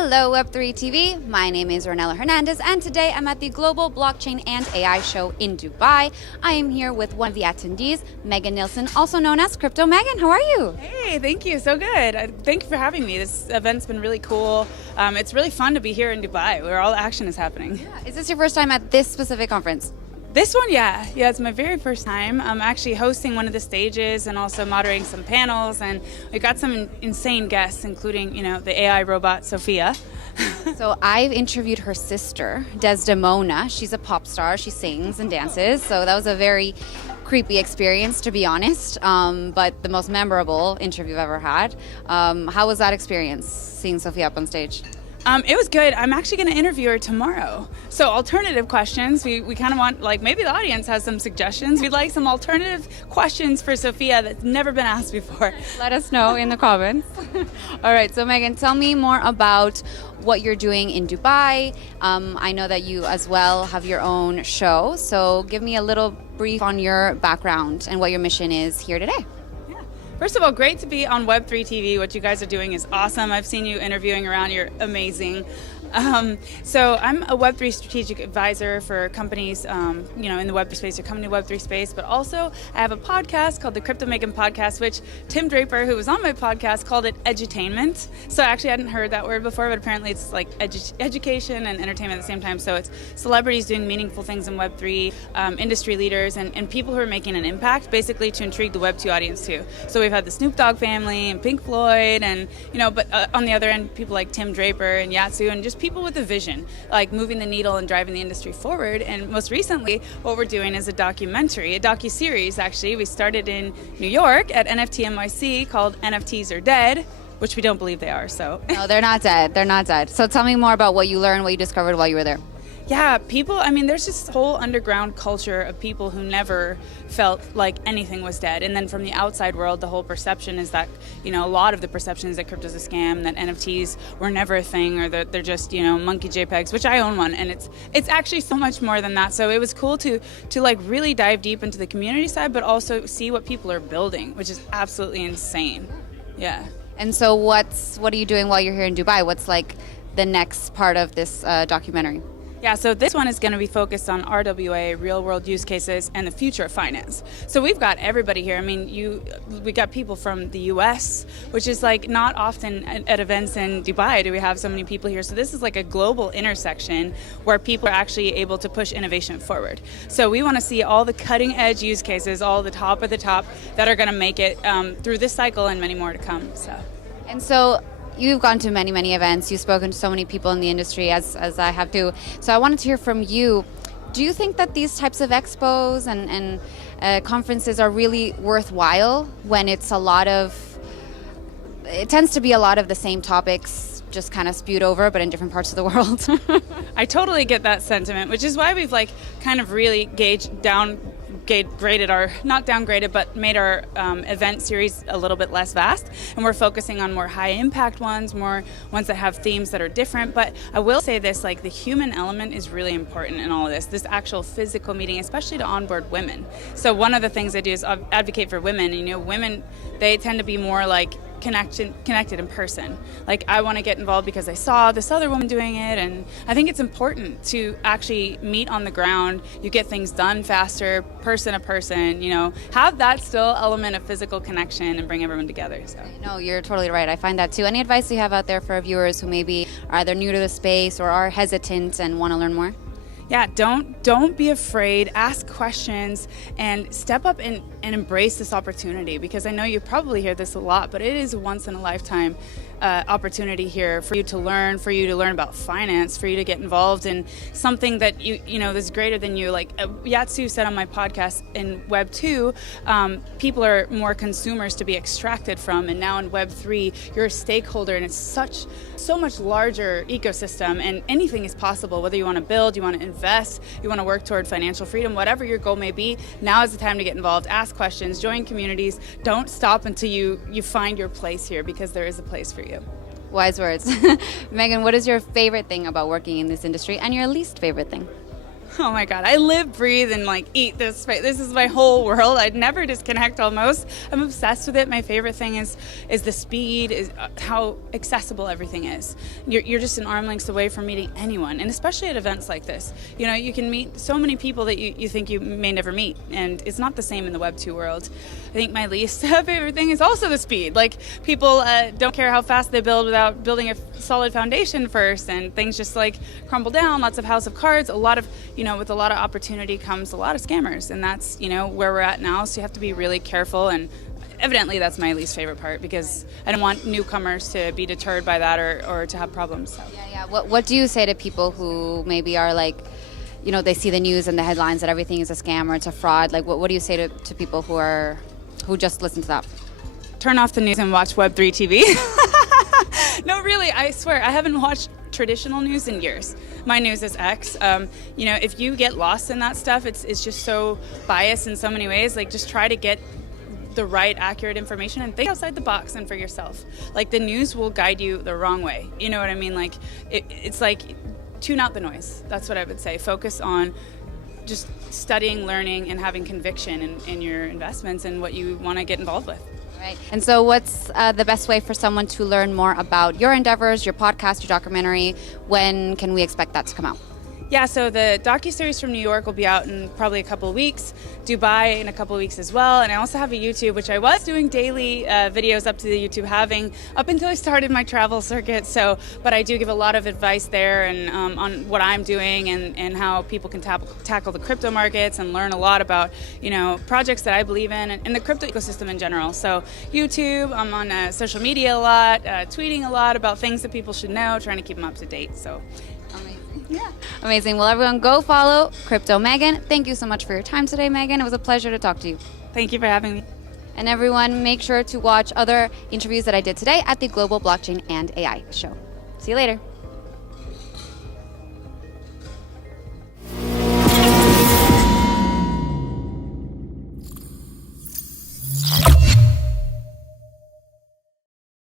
Hello Web3 TV, my name is Ornella Hernandez and today I'm at the Global Blockchain and AI Show in Dubai. I am here with one of the attendees, Megan Nilsson, also known as Crypto Megan. How are you? Hey, thank you, so good. Thank you for having me. This event's been really cool. It's really fun to be here in Dubai where all the action is happening. Yeah. Is this your first time at this specific conference? This one, yeah, it's my very first time. I'm actually hosting one of the stages and also moderating some panels, and we got some insane guests, including, the AI robot Sophia. So I've interviewed her sister, Desdemona. She's a pop star. She sings and dances. So that was a very creepy experience, to be honest, but the most memorable interview I've ever had. How was that experience, seeing Sophia up on stage? It was good. I'm actually going to interview her tomorrow. So alternative questions, we kind of want, maybe the audience has some suggestions. We'd like some alternative questions for Sophia that's never been asked before. Let us know in the comments. All right, so Megan, tell me more about what you're doing in Dubai. I know that you as well have your own show, so give me a little brief on your background and what your mission is here today. First of all, great to be on Web3 TV. What you guys are doing is awesome. I've seen you interviewing around. You're amazing. So I'm a Web3 strategic advisor for companies, in the Web3 space or coming to Web3 space, but also I have a podcast called the Crypto Megan Podcast, which Tim Draper, who was on my podcast, called it edutainment. So I actually hadn't heard that word before, but apparently it's like education and entertainment at the same time. So it's celebrities doing meaningful things in Web3, industry leaders, and people who are making an impact, basically to intrigue the Web2 audience too. So we've had the Snoop Dogg family and Pink Floyd, and but on the other end, people like Tim Draper and Yatsu, and just people with a vision, like moving the needle and driving the industry forward. And most recently, what we're doing is a documentary, a docuseries actually. We started in New York at NFT NYC called NFTs Are Dead, which we don't believe they are, so. No, they're not dead. They're not dead. So tell me more about what you learned, what you discovered while you were there. Yeah, there's this whole underground culture of people who never felt like anything was dead. And then from the outside world, the whole perception is that, a lot of the perception is that crypto's a scam, that NFTs were never a thing, or that they're just, monkey JPEGs, which I own one. And it's actually so much more than that. So it was cool to really dive deep into the community side, but also see what people are building, which is absolutely insane. Yeah. And so what are you doing while you're here in Dubai? What's the next part of this documentary? Yeah, so this one is going to be focused on RWA, real-world use cases, and the future of finance. So we've got everybody here. We got people from the U.S., which is not often at events in Dubai do we have so many people here. So this is a global intersection where people are actually able to push innovation forward. So we want to see all the cutting-edge use cases, all the top of the top that are going to make it through this cycle and many more to come. So you've gone to many, many events. You've spoken to so many people in the industry, as I have too. So I wanted to hear from you. Do you think that these types of expos and conferences are really worthwhile when it tends to be a lot of the same topics just kind of spewed over, but in different parts of the world? I totally get that sentiment, which is why we've kind of really not downgraded, but made our event series a little bit less vast, and we're focusing on more high impact ones, more ones that have themes that are different. But I will say this, the human element is really important in all of this actual physical meeting, especially to onboard women. So one of the things I do is advocate for women, and women, they tend to be more connected in person. I want to get involved because I saw this other woman doing it, and I think it's important to actually meet on the ground. You get things done faster, person to person, have that still element of physical connection and bring everyone together. So. No, you're totally right. I find that too. Any advice you have out there for our viewers who maybe are either new to the space or are hesitant and want to learn more? Yeah, don't be afraid, ask questions, and step up and embrace this opportunity, because I know you probably hear this a lot, but it is a once in a lifetime opportunity here for you to learn about finance, for you to get involved in something that is greater than you. Yatsu said on my podcast, in Web 2, people are more consumers to be extracted from, and now in Web 3, you're a stakeholder, and it's so much larger ecosystem, and anything is possible, whether you want to build, you want to invest, you want to work toward financial freedom, whatever your goal may be. Now is the time to get involved, ask questions, join communities. Don't stop until you find your place here, because there is a place for you. Wise words. Megan, what is your favorite thing about working in this industry and your least favorite thing? Oh my God, I live, breathe, and like eat this space. This is my whole world. I'd never disconnect almost. I'm obsessed with it. My favorite thing is the speed, is how accessible everything is. You're just an arm length away from meeting anyone, and especially at events like this. You know, you can meet so many people that you think you may never meet, and it's not the same in the Web 2 world. I think my least favorite thing is also the speed. Like, people don't care how fast they build without building a solid foundation first, and things just like crumble down. Lots of house of cards, a lot of, with a lot of opportunity comes a lot of scammers, and that's, where we're at now. So you have to be really careful, and evidently that's my least favorite part, because I don't want newcomers to be deterred by that or to have problems. So. Yeah. What do you say to people who maybe are like, they see the news and the headlines that everything is a scam or it's a fraud? Like, what do you say to people who just listen to that? Turn off the news and watch Web3 TV. No, really, I swear, I haven't watched traditional news in years. My news is X. If you get lost in that stuff, it's just so biased in so many ways. Like, just try to get the right, accurate information and think outside the box and for yourself. Like, the news will guide you the wrong way. You know what I mean? Like, it's like, tune out the noise. That's what I would say. Focus on just studying, learning, and having conviction in your investments and what you want to get involved with. Right. And so what's the best way for someone to learn more about your endeavors, your podcast, your documentary? When can we expect that to come out? Yeah, so the docuseries from New York will be out in probably a couple of weeks, Dubai in a couple of weeks as well, and I also have a YouTube, which I was doing daily videos up to the YouTube halving up until I started my travel circuit. But I do give a lot of advice there and on what I'm doing and how people can tackle the crypto markets and learn a lot about projects that I believe in and the crypto ecosystem in general. So YouTube, I'm on social media a lot, tweeting a lot about things that people should know, trying to keep them up to date. So. Yeah. Amazing. Well, everyone go follow Crypto Megan. Thank you so much for your time today, Megan. It was a pleasure to talk to you. Thank you for having me. And everyone, make sure to watch other interviews that I did today at the Global Blockchain and AI Show. See you later.